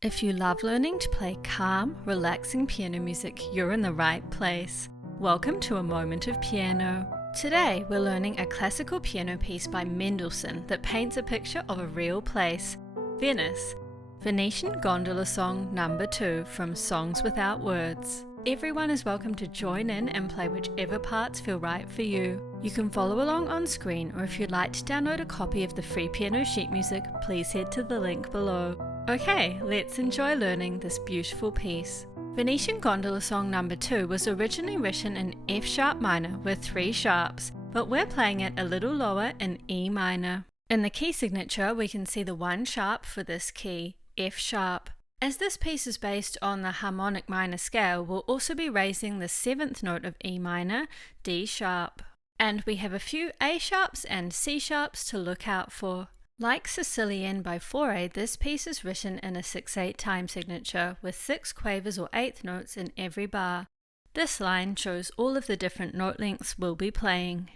If you love learning to play calm, relaxing piano music, you're in the right place. Welcome to A Moment of Piano. Today we're learning a classical piano piece by Mendelssohn that paints a picture of a real place, Venice. Venetian Gondola Song No. 2 from Songs Without Words. Everyone is welcome to join in and play whichever parts feel right for you. You can follow along on screen, or if you'd like to download a copy of the free piano sheet music, please head to the link below. Okay, let's enjoy learning this beautiful piece. Venetian Gondola Song No. 2 was originally written in F sharp minor with 3 sharps, but we're playing it a little lower in E minor. In the key signature, we can see the 1 sharp for this key, F sharp. As this piece is based on the harmonic minor scale, we'll also be raising the 7th note of E minor, D sharp. And we have a few A sharps and C sharps to look out for. Like Sicilian by Fauré, this piece is written in a 6/8 time signature with 6 quavers or 8th notes in every bar. This line shows all of the different note lengths we'll be playing.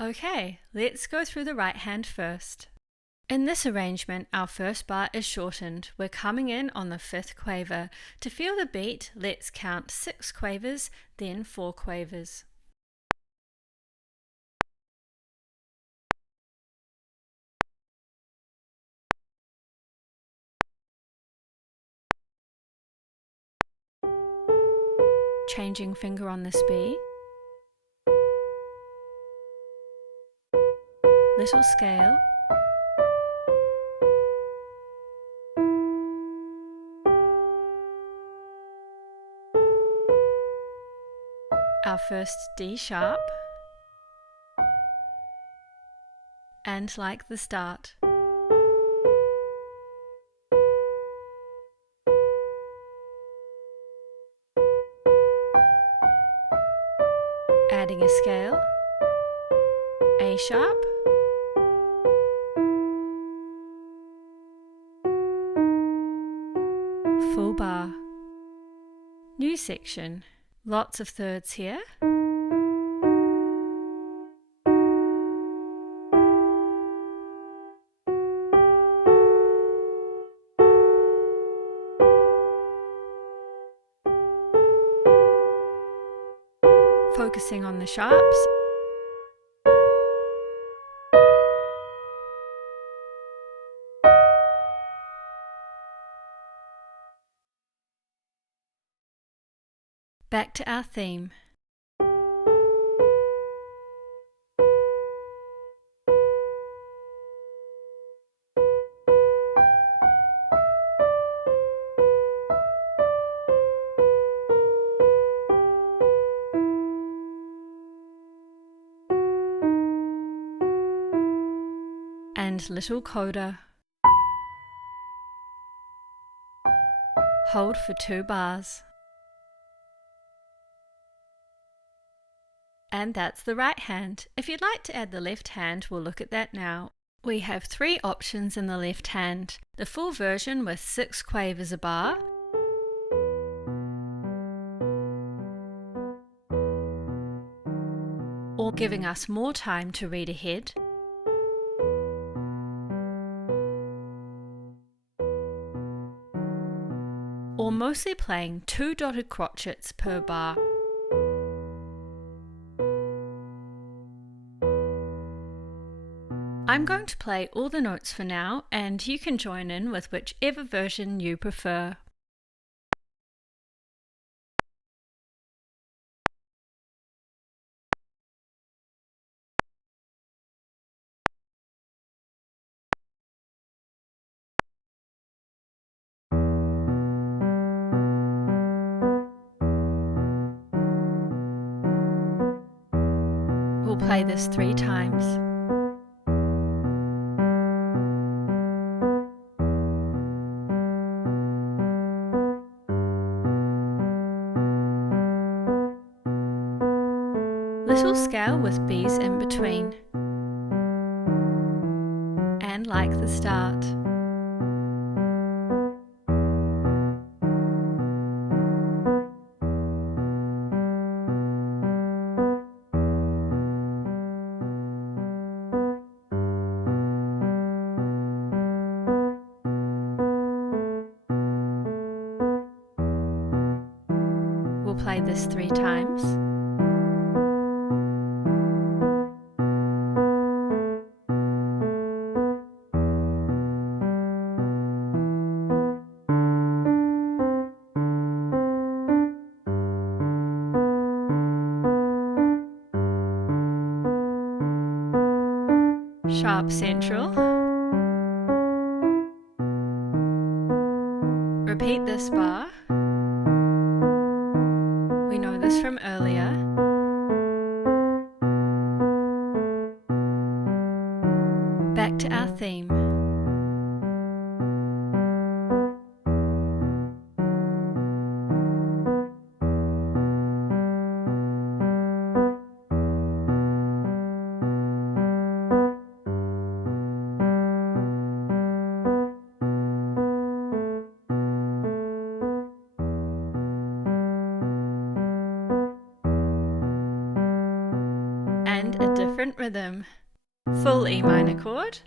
Okay, let's go through the right hand first. In this arrangement, our first bar is shortened. We're coming in on the 5th quaver. To feel the beat, let's count 6 quavers, then 4 quavers. Changing finger on this B, little scale, our first D sharp, and like the start. Adding a scale, A sharp, full bar. New section, lots of thirds here. Focusing on the sharps. Back to our theme. And little coda. Hold for 2 bars. And that's the right hand. If you'd like to add the left hand, we'll look at that now. We have 3 options in the left hand. The full version with 6 quavers a bar, or giving us more time to read ahead, or mostly playing 2 dotted crotchets per bar. I'm going to play all the notes for now, and you can join in with whichever version you prefer. We'll play this 3 times. Little scale with B's in between, and like the start. We'll play this 3 times. Sharp central. Repeat this bar. We know this from earlier. Back to our theme. And a different rhythm. Full E minor chord.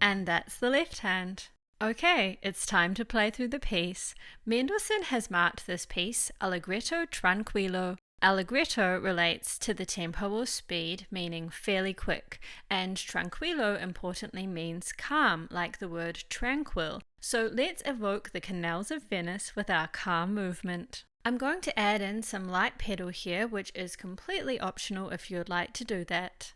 And that's the left hand. Okay, it's time to play through the piece. Mendelssohn has marked this piece allegretto tranquillo. Allegretto relates to the tempo or speed, meaning fairly quick, and tranquillo importantly means calm, like the word tranquil. So let's evoke the canals of Venice with our calm movement. I'm going to add in some light pedal here, which is completely optional if you'd like to do that.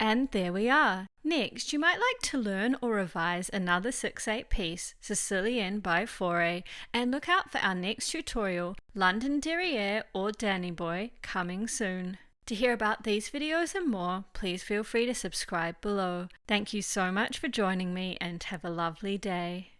And there we are. Next, you might like to learn or revise another 6/8 piece, Sicilian by Fauré, and look out for our next tutorial, London Derriere or Danny Boy, coming soon. To hear about these videos and more, please feel free to subscribe below. Thank you so much for joining me and have a lovely day.